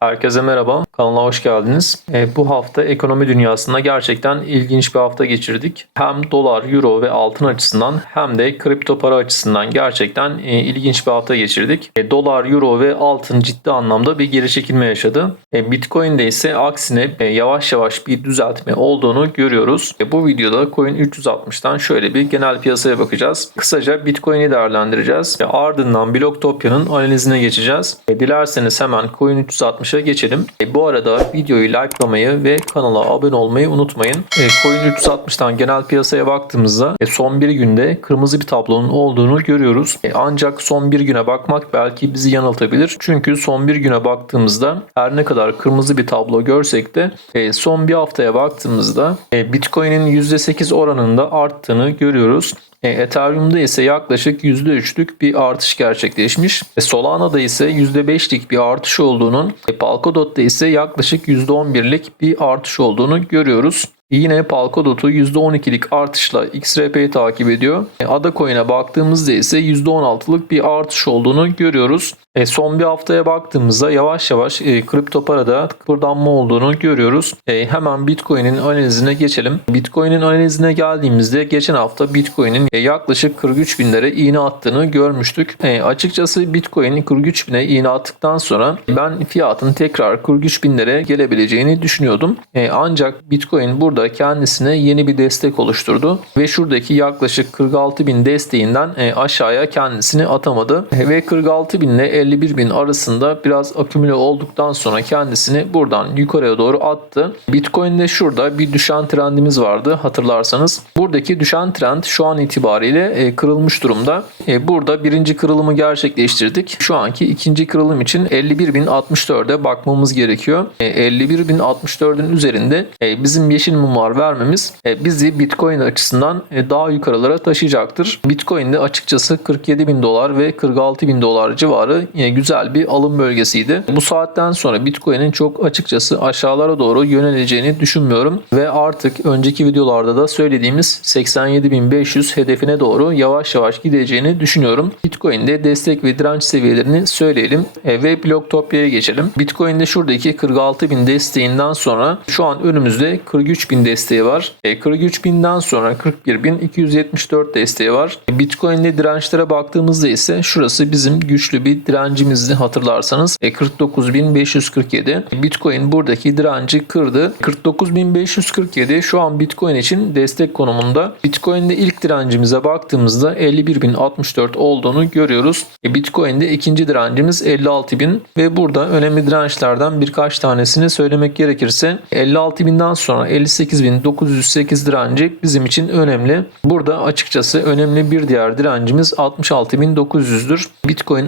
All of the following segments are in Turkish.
Herkese merhaba, kanala hoş geldiniz. E, bu hafta ekonomi dünyasında gerçekten ilginç bir hafta geçirdik. Hem dolar, euro ve altın açısından hem de kripto para açısından gerçekten e, ilginç bir hafta geçirdik. E, dolar, euro ve altın ciddi anlamda bir geri çekilme yaşadı. E, Bitcoin'de ise aksine e, yavaş yavaş bir düzeltme olduğunu görüyoruz. E, bu videoda Coin 360'tan şöyle bir genel piyasaya bakacağız. Kısaca Bitcoin'i değerlendireceğiz. E, ardından Bloktopya'nın analizine geçeceğiz. E, dilerseniz hemen Coin 360 60'a geçelim. E, bu arada videoyu likelamayı ve kanala abone olmayı unutmayın. E, Coin 360'tan genel piyasaya baktığımızda e, son bir günde kırmızı bir tablonun olduğunu görüyoruz. E, ancak son bir güne bakmak belki bizi yanıltabilir. Çünkü son bir güne baktığımızda her ne kadar kırmızı bir tablo görsek de e, son bir haftaya baktığımızda e, Bitcoin'in %8 oranında arttığını görüyoruz. E, Ethereum'da ise yaklaşık %3'lük bir artış gerçekleşmiş. E, Solana'da ise %5'lik bir artış olduğunun, e, Polkadot'ta ise yaklaşık %11'lik bir artış olduğunu görüyoruz. Yine Polkadot'u %12'lik artışla XRP'yi takip ediyor. Ada Coin'e baktığımızda ise %16'lık bir artış olduğunu görüyoruz. E, son bir haftaya baktığımızda yavaş yavaş e, kripto parada kıpırdanma olduğunu görüyoruz. E, hemen Bitcoin'in analizine geçelim. Bitcoin'in analizine geldiğimizde geçen hafta Bitcoin'in e, yaklaşık 43 binlere iğne attığını görmüştük. E, açıkçası Bitcoin 43 bine iğne attıktan sonra ben fiyatın tekrar 43 binlere gelebileceğini düşünüyordum. E, ancak Bitcoin burada kendisine yeni bir destek oluşturdu ve şuradaki yaklaşık 46 bin desteğinden e, aşağıya kendisini atamadı e, ve 46 bin ile 51 bin arasında biraz akümüle olduktan sonra kendisini buradan yukarıya doğru attı. Bitcoin'de şurada bir düşen trendimiz vardı hatırlarsanız. Buradaki düşen trend şu an itibariyle e, kırılmış durumda. E, burada birinci kırılımı gerçekleştirdik. Şu anki ikinci kırılım için 51.064'e bakmamız gerekiyor. E, 51.064'ün üzerinde e, bizim yeşil mumlar vermemiz bizi Bitcoin açısından daha yukarılara taşıyacaktır. Bitcoin'de açıkçası 47.000 dolar ve 46.000 dolar civarı yine güzel bir alım bölgesiydi. Bu saatten sonra Bitcoin'in çok açıkçası aşağılara doğru yöneleceğini düşünmüyorum ve artık önceki videolarda da söylediğimiz 87.500 hedefine doğru yavaş yavaş gideceğini düşünüyorum. Bitcoin'de destek ve direnç seviyelerini söyleyelim e, ve Bloktopya'ya geçelim. Bitcoin'de şuradaki 46.000 desteğinden sonra şu an önümüzde 43.000 desteği var. E, 43.000'den sonra 41.274 desteği var. E, Bitcoin'de dirençlere baktığımızda ise şurası bizim güçlü bir direncimizdi hatırlarsanız. E, 49.547. Bitcoin buradaki direnci kırdı. 49.547 şu an Bitcoin için destek konumunda. Bitcoin'de ilk direncimize baktığımızda 51.064 olduğunu görüyoruz. E, Bitcoin'de ikinci direncimiz 56.000 ve burada önemli dirençlerden birkaç tanesini söylemek gerekirse 56.000'den sonra 58.908 direnci bizim için önemli. Burada açıkçası önemli bir diğer direncimiz 66.900'dür. Bitcoin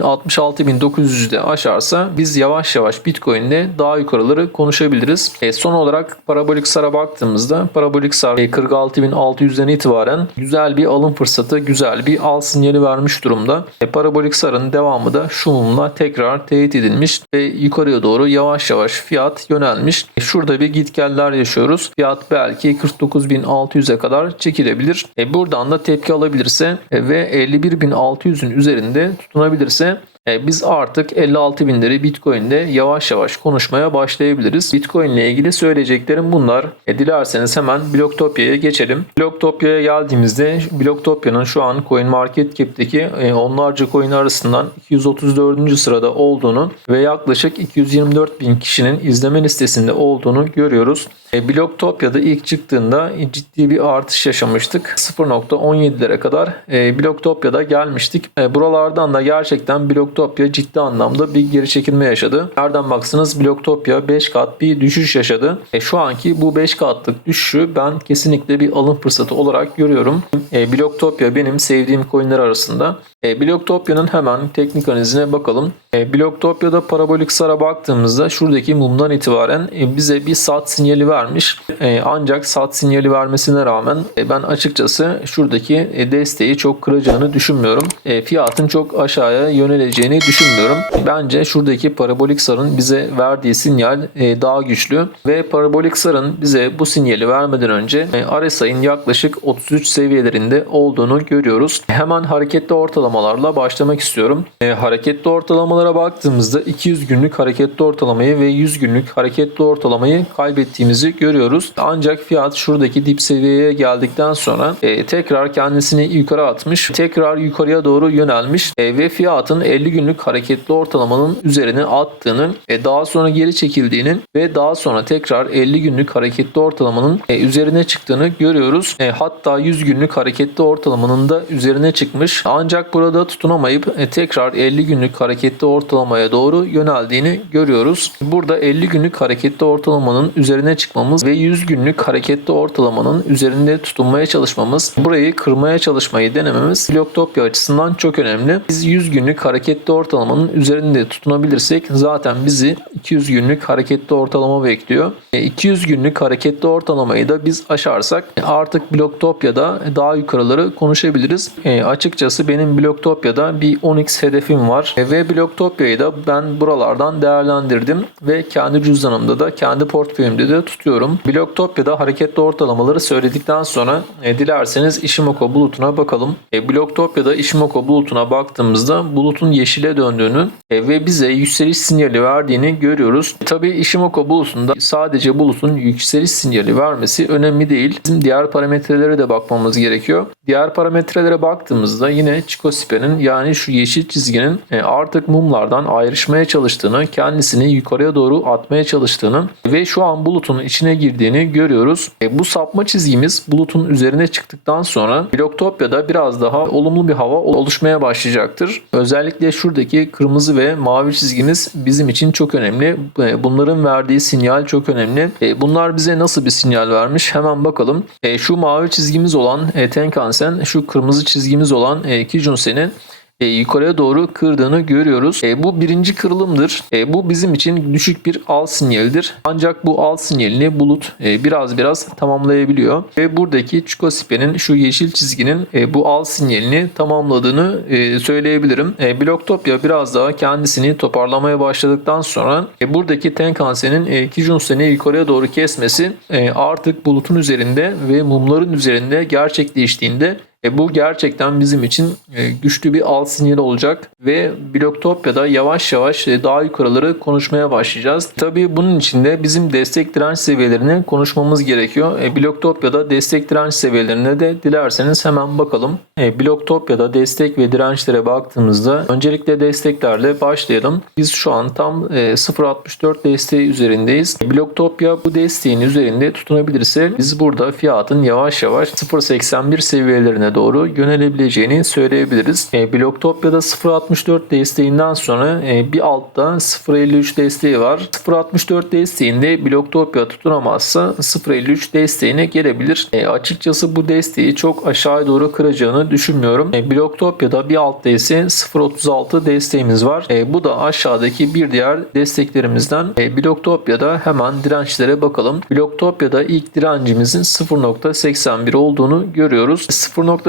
66.900'de aşarsa biz yavaş yavaş Bitcoin'de daha yukarıları konuşabiliriz. E, son olarak parabolik sara baktığımızda parabolik sar e, 46.600'den itibaren güzel bir alım fırsatı, güzel bir al sinyali vermiş durumda. E, parabolik sarın devamı da şu mumla tekrar teyit edilmiş ve yukarıya doğru yavaş yavaş fiyat yönelmiş. E, şurada bir gitgeller yaşıyoruz. Fiyat belki 49.600'e kadar çekilebilir. E, buradan da tepki alabilirse e, ve 51.600'ün üzerinde tutunabilirse biz artık 56 binleri Bitcoin'de yavaş yavaş konuşmaya başlayabiliriz. Bitcoin ile ilgili söyleyeceklerim bunlar. E, dilerseniz hemen Bloktopya'ya geçelim. Bloktopya'ya geldiğimizde Bloktopya'nın şu an CoinMarketCap'teki e, onlarca coin arasından 234. sırada olduğunu ve yaklaşık 224 bin kişinin izleme listesinde olduğunu görüyoruz. E, Bloktopya'da ilk çıktığında ciddi bir artış yaşamıştık. 0.17'lere kadar e, Bloktopya'da gelmiştik. E, buralardan da gerçekten Bloktopya ciddi anlamda bir geri çekilme yaşadı. Nereden baksanız Bloktopya 5 kat bir düşüş yaşadı. E, şu anki bu 5 katlık düşüşü ben kesinlikle bir alım fırsatı olarak görüyorum. E, Bloktopya benim sevdiğim coinler arasında. E, Bloktopya'nın hemen teknik analizine bakalım. E, Bloktopya'da parabolik sara baktığımızda şuradaki mumdan itibaren e, bize bir sat sinyali vermiş. E, ancak sat sinyali vermesine rağmen e, ben açıkçası şuradaki desteği çok kıracağını düşünmüyorum. Fiyatın çok aşağıya yöneleceğini düşünmüyorum. Bence şuradaki parabolik sarın bize verdiği sinyal daha güçlü ve parabolik sarın bize bu sinyali vermeden önce e, RSI'nin yaklaşık 33 seviyelerinde olduğunu görüyoruz. Hemen hareketli ortalamalarla başlamak istiyorum. Hareketli ortalamalar ortalamalara baktığımızda 200 günlük hareketli ortalamayı ve 100 günlük hareketli ortalamayı kaybettiğimizi görüyoruz. Ancak fiyat şuradaki dip seviyeye geldikten sonra e, tekrar kendisini yukarı atmış. Tekrar yukarıya doğru yönelmiş e, ve fiyatın 50 günlük hareketli ortalamanın üzerine attığını, e, daha sonra geri çekildiğini ve daha sonra tekrar 50 günlük hareketli ortalamanın e, üzerine çıktığını görüyoruz. E, hatta 100 günlük hareketli ortalamanın da üzerine çıkmış. Ancak burada tutunamayıp e, tekrar 50 günlük hareketli ortalamaya doğru yöneldiğini görüyoruz. Burada 50 günlük hareketli ortalamanın üzerine çıkmamız ve 100 günlük hareketli ortalamanın üzerinde tutunmaya çalışmamız, burayı kırmaya çalışmayı denememiz Bloktopya açısından çok önemli. Biz 100 günlük hareketli ortalamanın üzerinde tutunabilirsek zaten bizi 200 günlük hareketli ortalama bekliyor. E, 200 günlük hareketli ortalamayı da biz aşarsak e, artık Bloktopya'da daha yukarıları konuşabiliriz. E, açıkçası benim Bloktopya'da bir 10x hedefim var E, ve Bloktopya'yı da ben buralardan değerlendirdim ve kendi cüzdanımda da kendi portföyümde de tutuyorum. Bloktopya'da hareketli ortalamaları söyledikten sonra e, dilerseniz Ishimoku bulutuna bakalım. E, Bloktopya'da Ishimoku bulutuna baktığımızda bulutun yeşile döndüğünü e, ve bize yükseliş sinyali verdiğini görüyoruz. E, Tabii Ishimoku bulutunda sadece bulutun yükseliş sinyali vermesi önemli değil. Bizim diğer parametrelere de bakmamız gerekiyor. Diğer parametrelere baktığımızda yine Chikosipe'nin yani şu yeşil çizginin e, artık mumlardan ayrışmaya çalıştığını, kendisini yukarıya doğru atmaya çalıştığını ve şu an bulutun içine girdiğini görüyoruz. E, bu sapma çizgimiz bulutun üzerine çıktıktan sonra Bloktopya'da biraz daha olumlu bir hava oluşmaya başlayacaktır. Özellikle şuradaki kırmızı ve mavi çizgimiz bizim için çok önemli. E, Bunların verdiği sinyal çok önemli. Bunlar bize nasıl bir sinyal vermiş? Hemen bakalım. Şu mavi çizgimiz olan e, Tenkan-sen, şu kırmızı çizgimiz olan e, Kijun-sen'in e, yukarıya doğru kırdığını görüyoruz. E, bu birinci kırılımdır. E, bu bizim için düşük bir al sinyalidir. Ancak bu al sinyalini bulut e, biraz biraz tamamlayabiliyor. Ve buradaki Chukosipe'nin şu yeşil çizginin e, bu al sinyalini tamamladığını e, söyleyebilirim. E, Bloktopya biraz daha kendisini toparlamaya başladıktan sonra e, buradaki Tenkan-sen'in e, Kijun-sen'i yukarıya doğru kesmesi e, artık bulutun üzerinde ve mumların üzerinde gerçekleştiğinde e, bu gerçekten bizim için e, güçlü bir al sinyali olacak ve Bloktopya'da yavaş yavaş e, daha yukarıları konuşmaya başlayacağız. Tabii bunun için de bizim destek direnç seviyelerini konuşmamız gerekiyor. E, Bloktopya'da destek direnç seviyelerine de dilerseniz hemen bakalım. E, Bloktopya'da destek ve dirençlere baktığımızda öncelikle desteklerle başlayalım. Biz şu an tam e, 0.64 desteği üzerindeyiz. E, Bloktopya bu desteğin üzerinde tutunabilirse biz burada fiyatın yavaş yavaş 0.81 seviyelerine doğru yönelebileceğini söyleyebiliriz. E, Bloktopya'da 0.64 desteğinden sonra e, bir altta 0.53 desteği var. 0.64 desteğinde Bloktopya tutunamazsa 0.53 desteğine gelebilir. E, açıkçası bu desteği çok aşağıya doğru kıracağını düşünmüyorum. E, Bloktopya'da bir altta ise 0.36 desteğimiz var. E, bu da aşağıdaki bir diğer desteklerimizden. E, Bloktopya'da hemen dirençlere bakalım. Bloktopya'da ilk direncimizin 0.81 olduğunu görüyoruz.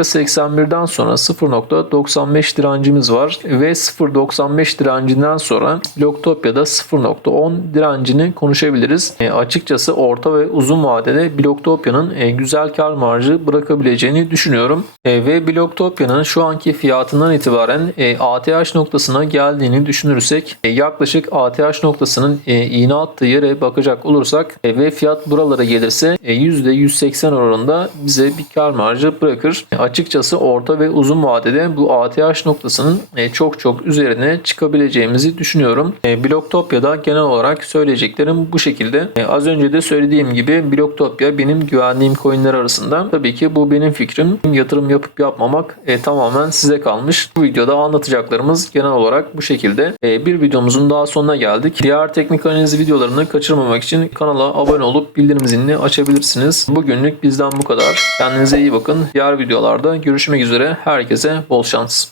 0.81'den sonra 0.95 direncimiz var ve 0.95 direncinden sonra Bloktopya'da 0.10 direncini konuşabiliriz. E, açıkçası orta ve uzun vadede Bloktopya'nın e, güzel kar marjı bırakabileceğini düşünüyorum. E, ve Bloktopya'nın şu anki fiyatından itibaren e, ATH noktasına geldiğini düşünürsek e, yaklaşık ATH noktasının e, iğne attığı yere bakacak olursak e, ve fiyat buralara gelirse e, %180 oranında bize bir kar marjı bırakır. E, açıkçası orta ve uzun vadede bu ATH noktasının e, çok çok üzerine çıkabileceğimizi düşünüyorum. E, Bloktopya'da genel olarak söyleyeceklerim bu şekilde. E, az önce de söylediğim gibi Bloktopya benim güvendiğim coinler arasında. Tabii ki bu benim fikrim. Yatırım yapıp yapmamak tamamen size kalmış. Bu videoda anlatacaklarımız genel olarak bu şekilde. Bir videomuzun daha sonuna geldik. Diğer teknik analiz videolarını kaçırmamak için kanala abone olup bildirim zilini açabilirsiniz. Bugünlük bizden bu kadar. Kendinize iyi bakın. Diğer videolarda görüşmek üzere. Herkese bol şans.